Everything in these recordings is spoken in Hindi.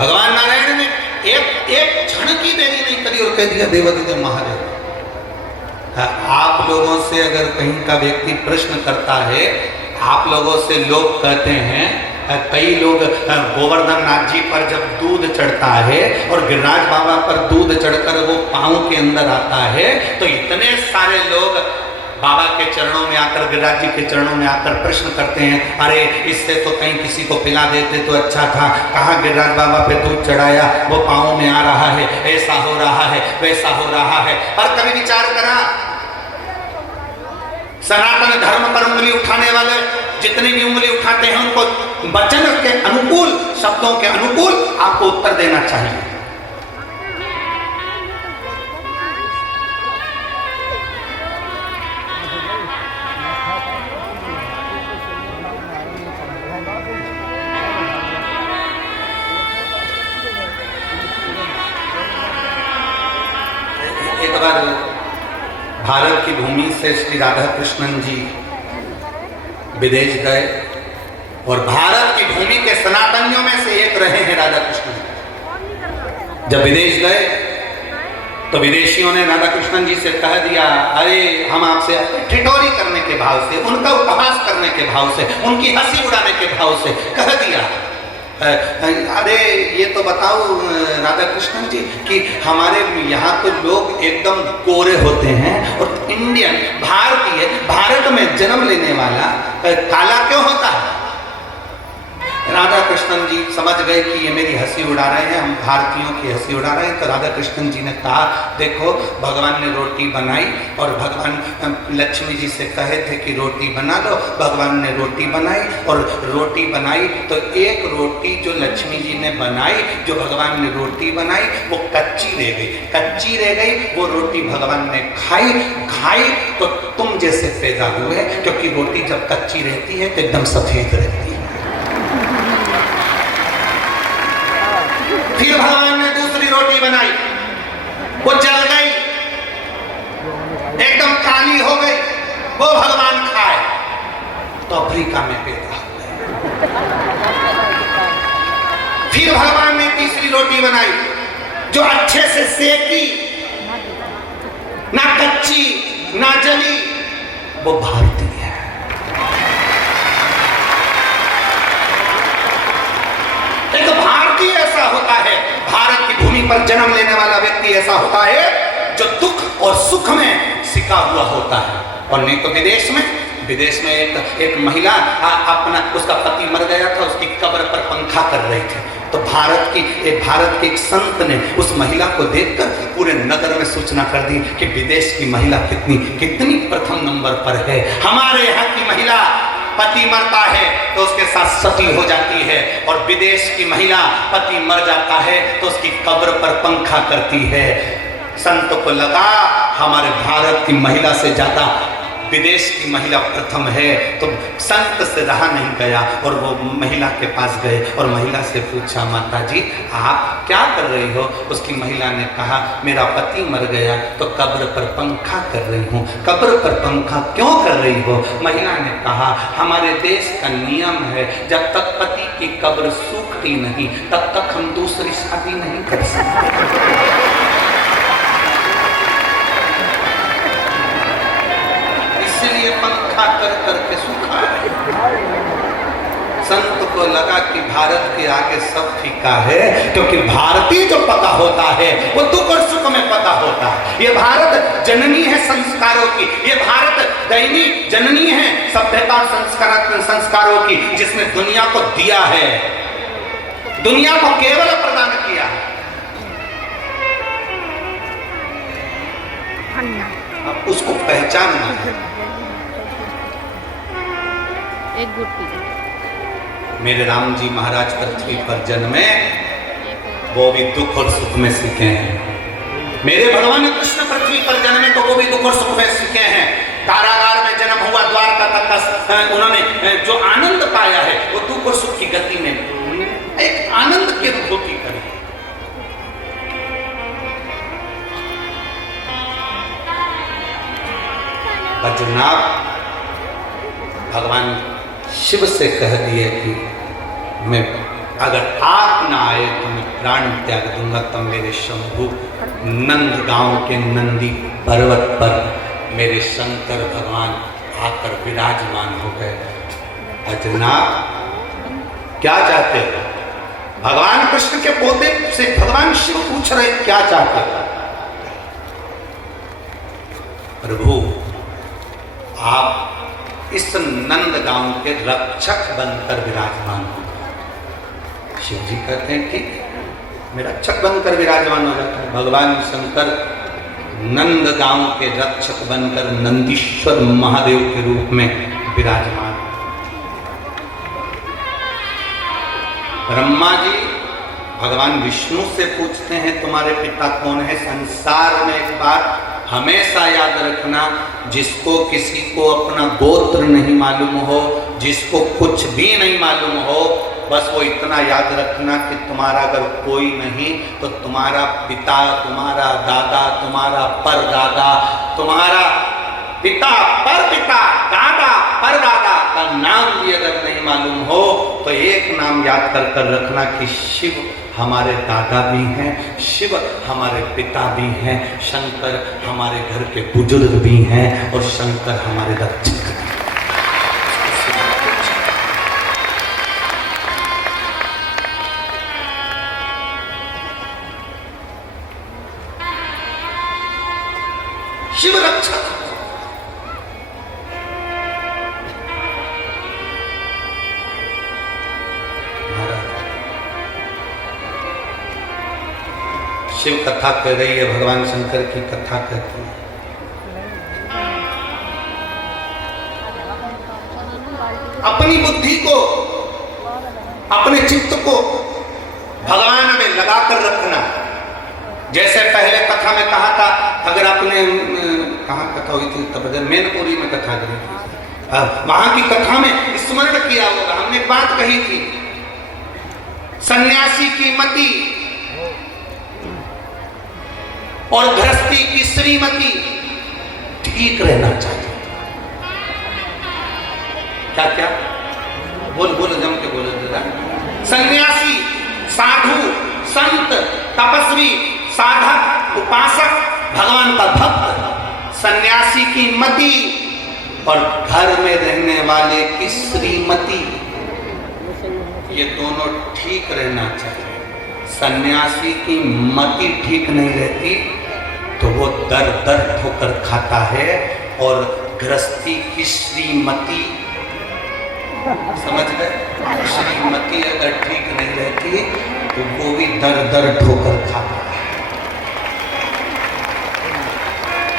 भगवान नारायण ने एक क्षण की देरी नहीं करी और कह दिया देवादिदेव महादेव। आप लोगों से अगर कहीं का व्यक्ति प्रश्न करता है, आप लोगों से लोग कहते हैं, कई लोग गोवर्धन नाथ जी पर जब दूध चढ़ता है और गिरिराज बाबा पर दूध चढ़कर वो पांव के अंदर आता है तो इतने सारे लोग बाबा के चरणों में आकर, गिरिराज जी के चरणों में आकर प्रश्न करते हैं, अरे इससे तो कहीं किसी को पिला देते तो अच्छा था, कहाँ गिरिराज बाबा पे दूध चढ़ाया, वो पांव में आ रहा है, ऐसा हो रहा है, वैसा हो रहा है। और कभी विचार करा, सनातन धर्म पर उंगली उठाने वाले जितनी भी उंगली उठाते हैं उनको वचन के अनुकूल, शब्दों के अनुकूल आपको उत्तर देना चाहिए। एक बार भारत की भूमि से श्री राधा कृष्णन जी विदेश गए और भारत की भूमि के सनातनियों में से एक रहे हैं राधा कृष्णन। जब विदेश गए तो विदेशियों ने राधा कृष्णन जी से कह दिया, अरे हम आपसे ठिठोरी करने के भाव से, उनका उपहास करने के भाव से, उनकी हंसी उड़ाने के भाव से कह दिया, अरे ये तो बताओ राधा कृष्णन जी कि हमारे यहाँ तो लोग एकदम गोरे होते हैं और इंडियन, भारतीय, भारत में जन्म लेने वाला काला क्यों होता है? राधा कृष्णन जी समझ गए कि ये मेरी हंसी उड़ा रहे हैं, हम भारतीयों की हंसी उड़ा रहे हैं। तो राधा कृष्णन जी ने कहा, देखो भगवान ने रोटी बनाई और भगवान लक्ष्मी जी से कहे थे कि रोटी बना लो, भगवान ने रोटी बनाई और रोटी बनाई तो एक रोटी जो लक्ष्मी जी ने बनाई, जो भगवान ने रोटी बनाई वो कच्ची रह गई, कच्ची रह गई, वो रोटी भगवान ने खाई तो तुम जैसे पैदा हुए, क्योंकि रोटी जब कच्ची रहती है तो एकदम सफेद रहती है। फिर भगवान ने दूसरी रोटी बनाई, वो जल गई, एकदम काली हो गई, वो भगवान खाए तो अफ्रीका में पैदा हो गए। फिर भगवान ने तीसरी रोटी बनाई जो अच्छे से सेकी, ना कच्ची ना जली, वो भारतीय है। एक भारतीय ऐसा होता है, भारत की भूमि पर जन्म लेने वाला व्यक्ति ऐसा होता है जो दुख और सुख में सिका हुआ होता है। और नहीं तो विदेश में एक महिला अपना, उसका पति मर गया था, उसकी कब्र पर पंखा कर रही थी, तो भारत के एक संत ने उस महिला को देखकर पूरे नगर में सूचना कर दी कि विदेश की महिला कितनी प्रथम नंबर पर है। हमारे यहाँ की महिला पति मरता है तो उसके साथ सती हो जाती है, और विदेश की महिला पति मर जाता है तो उसकी कब्र पर पंखा करती है। संत को लगा हमारे भारत की महिला से ज्यादा विदेश की महिला प्रथम है, तो संत से रहा नहीं गया और वो महिला के पास गए और महिला से पूछा, माता जी आप क्या कर रही हो? उसकी महिला ने कहा, मेरा पति मर गया तो कब्र पर पंखा कर रही हूँ। कब्र पर पंखा क्यों कर रही हो? महिला ने कहा, हमारे देश का नियम है जब तक पति की कब्र सूखती नहीं तब तक हम दूसरी शादी नहीं कर सकते। इसलिए पंखा कर करके सूखा है। संत को लगा कि भारत के आगे सब फीका है, क्योंकि भारतीय जो पता होता है वो दुख और सुख में पता होता है। ये भारत जननी है संस्कारों की, ये भारत दैनी जननी है सभ्यता और संस्कारों की, जिसने दुनिया को दिया है, दुनिया को केवल प्रदान किया है। अब उसको पहचानना है। मेरे राम जी महाराज पृथ्वी पर जन्मे, वो भी दुख और सुख में सीखे हैं। मेरे भगवान कृष्ण पृथ्वी पर जन्मे तो वो भी दुख और सुख में सीखे हैं। कारागार में जन्म हुआ, द्वारका तक उन्होंने जो आनंद पाया है वो दुख और सुख की गति में एक आनंद की अनुभूति करी। बद्रीनाथ भगवान शिव से कह दिए कि मैं अगर आप ना आए तो मैं प्राण त्याग दूंगा। तब मेरे शंभु नंद गांव के नंदी पर्वत पर मेरे शंकर भगवान आकर विराजमान हो गए। अजना क्या चाहते हो? भगवान कृष्ण के पोते से भगवान शिव पूछ रहे क्या चाहते हो? प्रभु आप इस नंद गांव के रक्षक बनकर विराजमान हो। शिव जी कहते हैं ठीक है, मैं रक्षक बनकर विराजमान हो जाता है। भगवान शंकर नंद गांव के रक्षक बनकर नंदीश्वर महादेव के रूप में विराजमान। ब्रह्मा जी भगवान विष्णु से पूछते हैं तुम्हारे पिता कौन है? संसार में एक बात हमेशा याद रखना, जिसको किसी को अपना गोत्र नहीं मालूम हो, जिसको कुछ भी नहीं मालूम हो, बस वो इतना याद रखना कि तुम्हारा अगर कोई नहीं तो तुम्हारा पिता, तुम्हारा दादा, तुम्हारा परदादा, तुम्हारा पिता, परपिता, दादा, परदादा का नाम भी अगर नहीं मालूम हो तो एक नाम याद कर कर रखना कि शिव हमारे दादा भी हैं, शिव हमारे पिता भी हैं, शंकर हमारे घर के बुजुर्ग भी हैं और शंकर हमारे रक्षक भी हैं। शिव रक्षक। शिव कथा कह रही है, भगवान शंकर की कथा कहती है। अपनी बुद्धि को, अपने चित्त को भगवान में लगाकर रखना। जैसे पहले कथा में कहा था, अगर आपने कहाँ कथा हुई थी तब मैनपुरी में कथा करी थी, वहां की कथा में स्मरण किया होगा, हमने एक बात कही थी, सन्यासी की मति और गृहस्थी की श्रीमती ठीक रहना चाहिए। क्या क्या बोल बोलो, जम के बोलो जरा। सन्यासी, साधु, संत, तपस्वी, साधक, उपासक, भगवान का भक्त, सन्यासी की मति और घर में रहने वाले की श्रीमती, ये दोनों ठीक रहना चाहिए। सन्यासी की मति ठीक नहीं रहती तो वो दर दर ठोकर खाता है, और गृहस्थी की श्रीमती, समझ गए, श्रीमती अगर ठीक नहीं रहती तो वो भी दर दर ठोकर खाता है।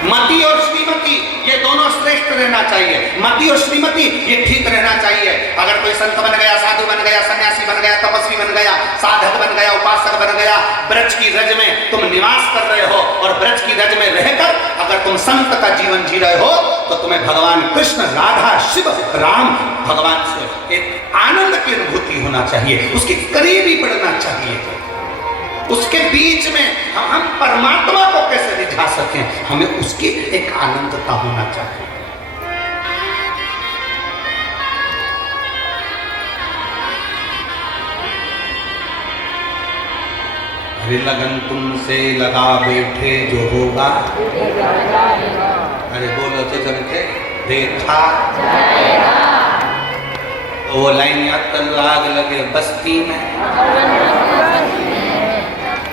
मति और श्रीमती ये दोनों श्रेष्ठ रहना चाहिए। मति और श्रीमती ये ठीक रहना चाहिए। अगर कोई संत बन गया, साधु बन गया, सन्यासी बन गया, तपस्वी बन गया, साधक बन गया, उपासक बन गया, ब्रज की रज में तुम निवास कर रहे हो और ब्रज की रज में रहकर अगर तुम संत का जीवन जी रहे हो तो तुम्हें भगवान कृष्ण, राधा, शिव, राम, भगवान से एक आनंद की अनुभूति होना चाहिए, उसके करीब ही बढ़ना चाहिए। उसके बीच में हम परमात्मा को कैसे रिझा सकें, हमें उसकी एक आनंदता होना चाहिए। अरे लगन तुमसे लगा बैठे जो होगा, अरे बोलो तो जम के, देखा वो लाइन याद कर लो, आग लगे बस्ती में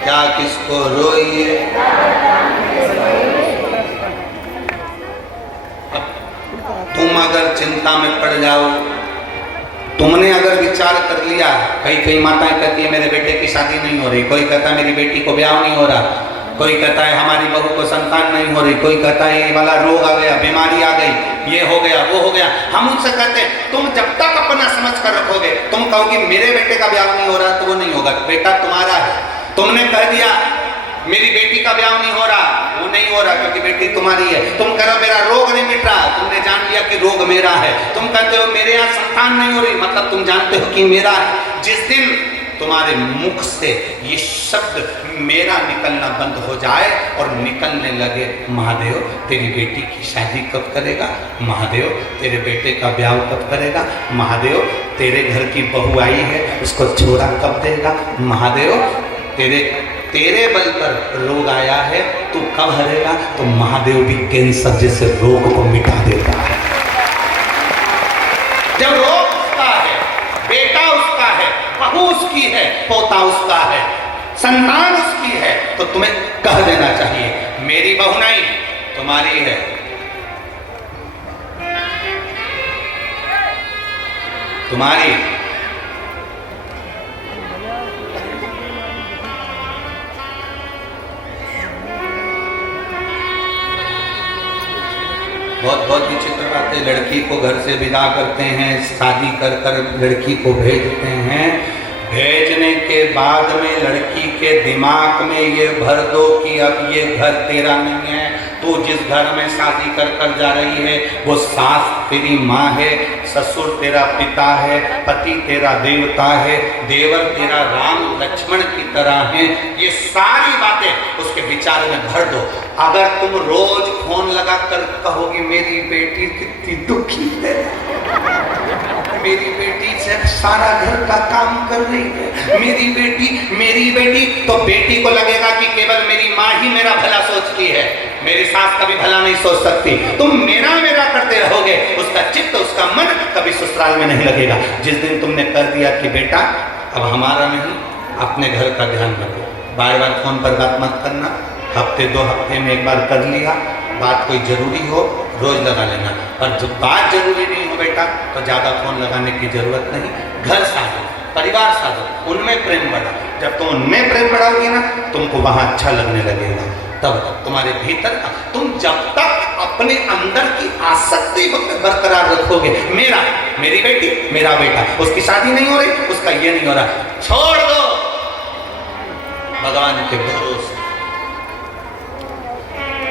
क्या किसको रोइए। अब तुम अगर चिंता में पड़ जाओ, तुमने अगर विचार कर लिया, कई माताएं कहती है मेरे बेटे की शादी नहीं हो रही, कोई कहता है मेरी बेटी को ब्याह नहीं हो रहा, कोई कहता है हमारी बहू को संतान नहीं हो रही, कोई कहता है ये वाला रोग आ गया, बीमारी आ गई, ये हो गया, वो हो गया। हम उनसे कहते हैं तुम जब तक अपना समझ कर रखोगे, तुम कहोगे मेरे बेटे का ब्याह नहीं हो रहा, तो वो नहीं होगा, बेटा तुम्हारा है। तुमने कह दिया मेरी बेटी का ब्याह नहीं हो रहा, वो नहीं हो रहा क्योंकि बेटी तुम्हारी है। तुम कह रहे हो मेरा रोग नहीं मिट रहा, तुमने जान लिया कि रोग मेरा है। तुम कहते हो मेरे यहाँ संतान नहीं हो रही, मतलब तुम जानते हो कि मेरा है। जिस दिन तुम्हारे मुख से ये शब्द मेरा निकलना बंद हो जाए और निकलने लगे, महादेव तेरी बेटी की शादी कब करेगा, महादेव तेरे बेटे का ब्याह कब करेगा, महादेव तेरे घर की बहू आई है उसको छोरा कब देगा, महादेव तेरे बल पर रोग आया है तू कब हरेगा, तो महादेव भी कैंसर जैसे रोग को मिटा देता है। जब रोग उसका है, बेटा उसका है, बहू उसकी है, पोता उसका है, संतान उसकी है, तो तुम्हें कह देना चाहिए मेरी बहू नहीं तुम्हारी है। तुम्हारी बहुत बहुत विचित्र बात है। लड़की को घर से विदा करते हैं, शादी कर कर लड़की को भेजते हैं, भेजने के बाद में लड़की के दिमाग में ये भर दो कि अब ये घर तेरा नहीं है, तू जिस घर में शादी कर कर जा रही है वो सास तेरी माँ है, ससुर तेरा पिता है, पति तेरा देवता है, देवर तेरा राम लक्ष्मण की तरह है, ये सारी बातें उसके विचार में भर दो। अगर तुम रोज फोन लगा कर कहोगी मेरी बेटी कितनी दुखी है, मेरी बेटी से सारा घर का काम कर रही है, मेरी बेटी, तो बेटी को लगेगा कि केवल मेरी माँ ही मेरा भला सोचती है, मेरी सास कभी भला नहीं सोच सकती। तुम मेरा करते रहोगे, उसका चित्त उसका मन कभी ससुराल में नहीं लगेगा। जिस दिन तुमने कर दिया कि बेटा अब हमारा नहीं, अपने घर का ध्यान रखो, बार बार फोन पर बात मत करना, हफ्ते 2 हफ्ते में एक बार कर लिया, बात कोई जरूरी हो रोज लगा लेना, और जब बात जरूरी नहीं हो बेटा तो ज्यादा फोन लगाने की जरूरत नहीं। घर साधो, परिवार साधो, उनमें प्रेम बढ़ा, जब तुम उनमें प्रेम बढ़ाओगे ना तुमको वहां अच्छा लगने लगेगा, तब तुम्हारे भीतर का तुम जब तक अपने अंदर की आसक्ति बरकरार रखोगे, मेरी बेटी मेरा बेटा, उसकी शादी नहीं हो रही, उसका ये नहीं हो रहा, छोड़ दो भगवान के भरोसे।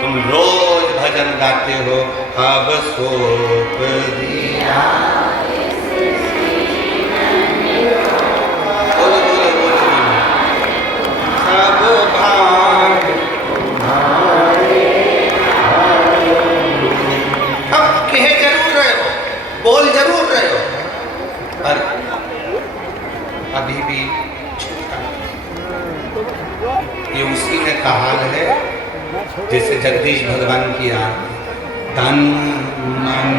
तुम रोज भजन गाते हो, अब सौंप दिया, बोलो बोलो बोलो, सब भाग तुम्हारे। अब कहे जरूर रहे हो, बोल जरूर रहे हो, पर अभी भी ये उसी में का हाल है जैसे जगदीश भगवान की आरती, तन मन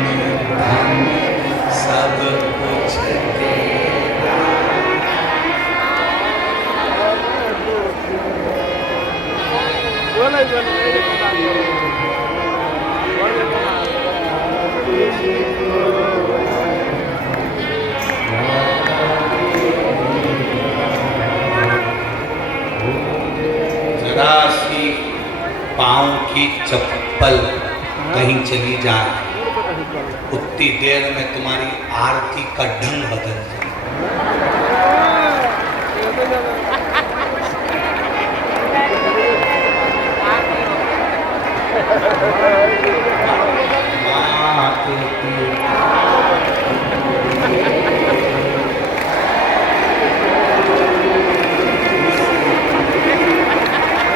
धन सब कुछ तेरा। जरा सी पाँव की चप्पल कहीं चली जाए, उतनी देर में तुम्हारी आरती का ढंग बदल जाए।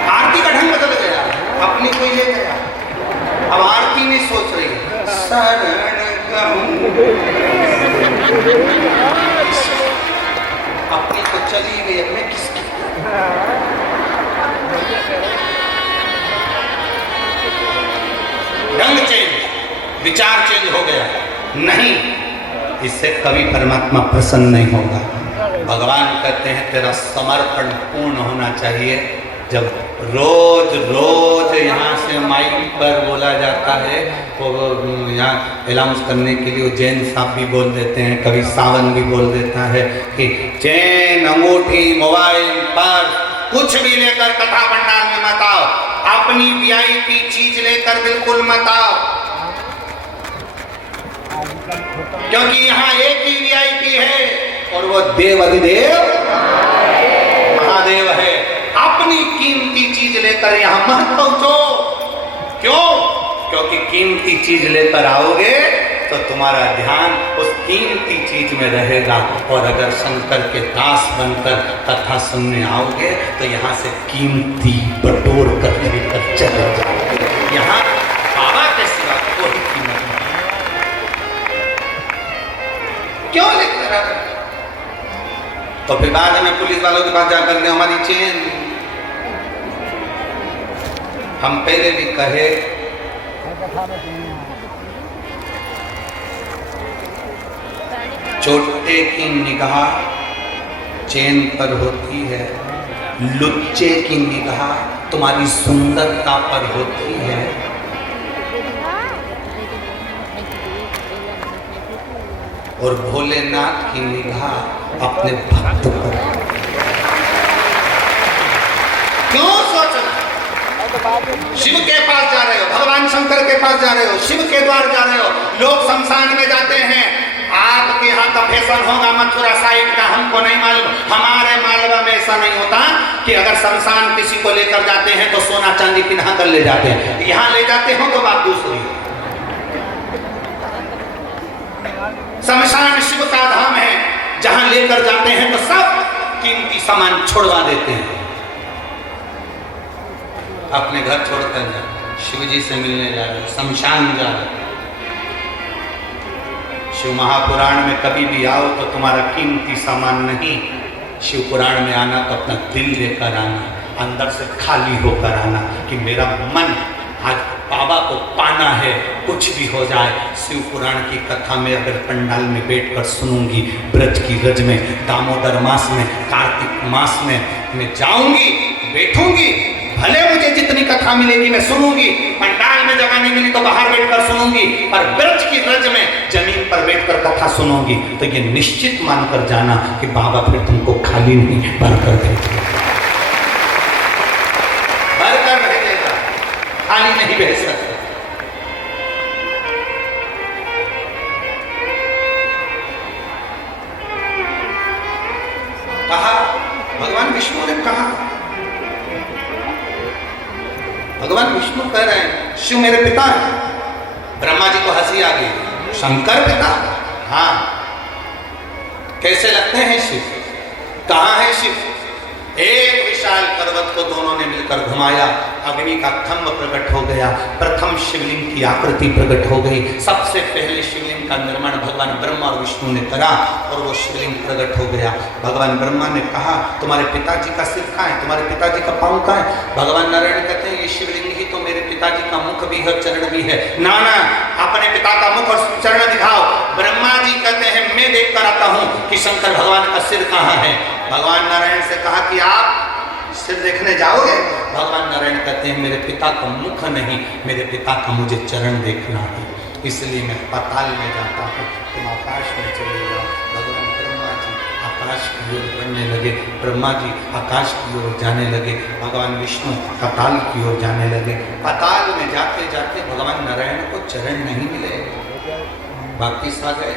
आरती का ढंग बदल गया, अपनी कोई ले गया, अब आरती नहीं सोच रही, शरण गहूं अपनी तो चली गई, मैं किसकी। ढंग चेंज, विचार चेंज हो गया, नहीं, इससे कभी परमात्मा प्रसन्न नहीं होगा। भगवान कहते हैं तेरा समर्पण पूर्ण होना चाहिए। जब रोज रोज यहाँ से माइक पर बोला जाता है तो यहाँ अनाउंस करने के लिए जैन साहब भी बोल देते हैं, कभी सावन भी बोल देता है कि चैन, अंगूठी, मोबाइल, पर्स कुछ भी लेकर कथा भंडार में मत आओ, अपनी वीआईपी चीज लेकर बिल्कुल मत आओ, क्योंकि यहाँ एक ही वीआईपी है और वो देव अधिदेव महादेव है। अपनी कीमती चीज लेकर यहां मत पहुंचो। क्यों? क्योंकि कीमती चीज लेकर आओगे तो तुम्हारा ध्यान उस कीमती चीज में रहेगा। और अगर शंकर के दास बनकर कथा सुनने आओगे तो यहाँ से कीमती बटोर कर लेकर चले जाओगे। यहाँ बाबा के सिवा कोई कीमत नहीं। क्यों लेकर आ रहे? तो फिर बाद में पुलिस वालों के पास जाकर के हमारी चेन, हम पहले भी कहे चोटे की निगाह चेन पर होती है, लुच्चे की निगाह तुम्हारी सुंदरता पर होती है। और भोलेनाथ की निगाह अपने भक्त पर। क्यों सोचना? शिव के पास जा रहे हो, भगवान शंकर के पास जा रहे हो, शिव के द्वार जा रहे हो। लोग शमशान में जाते हैं, आपके यहाँ का फैशन होगा मथुरा साइड का, हमको नहीं मालूम। हमारे मालवा में ऐसा नहीं होता कि अगर शमशान किसी को लेकर जाते हैं तो सोना चांदी पिन्हा कर ले जाते हैं। यहाँ ले जाते हो तो बात दूसरी। शमशान शिव का धाम है, जहां लेकर जाते हैं तो सब कीमती सामान छोड़वा देते हैं। अपने घर छोड़कर जा, शिव जी से मिलने जा रहे, शमशान जा रहे। शिव महापुराण में कभी भी आओ तो तुम्हारा कीमती सामान नहीं, शिव पुराण में आना तो अपना दिल लेकर आना, अंदर से खाली होकर आना कि मेरा मन आज बाबा को पाना है। कुछ भी हो जाए, शिव पुराण की कथा में अगर पंडाल में बैठकर सुनूंगी, ब्रज की रज में, दामोदर मास में, कार्तिक मास में मैं जाऊंगी, बैठूंगी, भले मुझे जितनी कथा मिलेगी मैं सुनूंगी। पंडाल में जगह नहीं मिली तो बाहर बैठकर सुनूंगी, और ब्रज की रज में जमीन पर बैठकर कथा सुनूंगी। तो ये निश्चित मानकर जाना कि बाबा फिर तुमको खाली नहीं भर कर भेजेगा, भर कर भेजेगा, खाली नहीं भेज सकता। कहा भगवान विष्णु ने कहा, भगवान विष्णु कह रहे हैं शिव मेरे पिता हैं। ब्रह्मा जी को हंसी आ गई, शंकर पिता? हाँ। कैसे लगते हैं शिव? कहाँ है शिव? एक विशाल पर्वत को दोनों ने मिलकर घुमाया, अग्नि का थंब प्रकट हो गया, प्रथम शिवलिंग की आकृति प्रकट हो गई। सबसे पहले शिवलिंग का निर्माण भगवान ब्रह्मा और विष्णु ने करा और वो शिवलिंग प्रकट हो गया। भगवान ब्रह्मा ने कहा तुम्हारे पिताजी का सिर कहाँ है, तुम्हारे पिताजी का पाँव कहाँ है? भगवान नारायण कहते हैं ये शिवलिंग ही तो मेरे पिताजी का मुख भी है, चरण भी है। ना ना, अपने पिता का मुख और चरण दिखाओ। ब्रह्मा जी कहते हैं मैं देख कर आता हूँ कि शंकर भगवान का सिर कहाँ है। भगवान नारायण से कहा कि आप सिर देखने जाओगे? भगवान नारायण कहते हैं मेरे पिता का मुख नहीं, मेरे पिता का मुझे चरण देखना है, इसलिए मैं पाताल में जाता हूँ, तुम आकाश में चले जाओ। भगवान ब्रह्मा जी आकाश की ओर बढ़ने लगे, ब्रह्मा जी आकाश की ओर जाने लगे, भगवान विष्णु पाताल की ओर जाने लगे। पाताल में जाते जाते भगवान नारायण को चरण नहीं मिले, वापिस आ गए।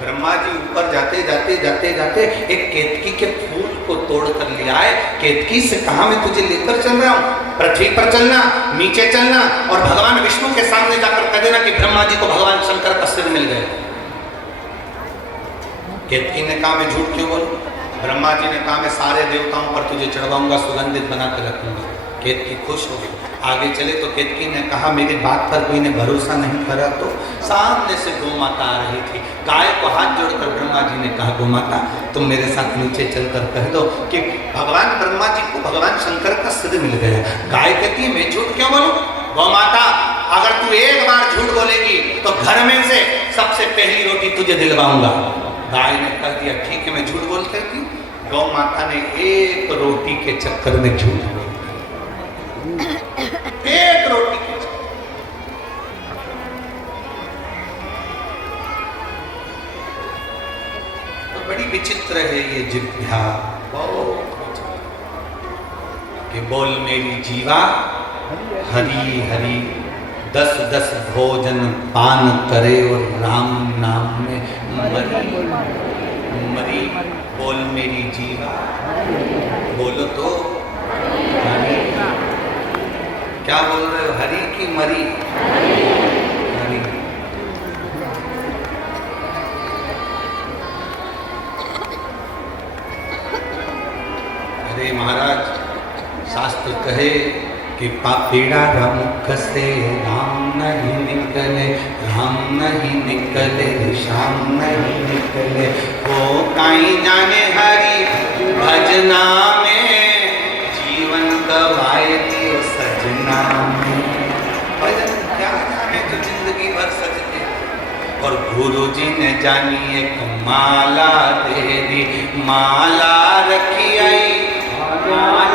ब्रह्मा जी ऊपर जाते जाते जाते जाते एक केतकी के फूल को तोड़ कर ले आए। केतकी से कहा मैं तुझे लेकर चल रहा हूँ, पृथ्वी पर चलना, नीचे चलना, और भगवान विष्णु के सामने जाकर कह देना कि ब्रह्मा जी को भगवान शंकर का सिर मिल गया। केतकी ने कहा मैं झूठ क्यों बोलूं? ब्रह्मा जी ने कहा मैं सारे देवताओं पर तुझे चढ़वाऊंगा, सुगंधित बना कर रखूंगा। केतकी खुश हो गई। आगे चले तो केतकी ने कहा मेरी बात पर कोई ने भरोसा नहीं करा तो सामने से गौ माता आ रही थी। गाय को हाथ जोड़कर ब्रह्मा जी ने कहा गौ माता तुम मेरे साथ नीचे चलकर कह दो कि भगवान ब्रह्मा जी को भगवान शंकर का सिर मिल गया। गाय कहती है मैं झूठ क्यों बोलूं? गौ माता अगर तू एक बार झूठ बोलेगी तो घर में से सबसे पहली रोटी तुझे दिलवाऊंगा। गाय ने कह दिया ठीक है मैं झूठ बोलती थी। गौ माता ने एक रोटी के चक्कर में झूठ बोला, एक रोटी के चक्कर। तो बड़ी विचित्र है ये जिह्वा, कि बोल मेरी जीवा हरी हरी, 10-10 भोजन पान करे और राम नाम में मरी मरी। बोल मेरी जीवा, बोलो तो हरी। क्या बोल रहे हो, हरी की मरी? हरी। अरे महाराज, शास्त्र कहे कि पापीड़ा मुख से राम नहीं निकले, राम नहीं निकले, श्याम नहीं निकले। वो काई जाने हरि भजना में, जीवन गवाए दियो सजना में। भजन क्या जाने जो जिंदगी भर सजते। और गुरु जी ने जानी एक माला दे दी, माला रखी आई, माला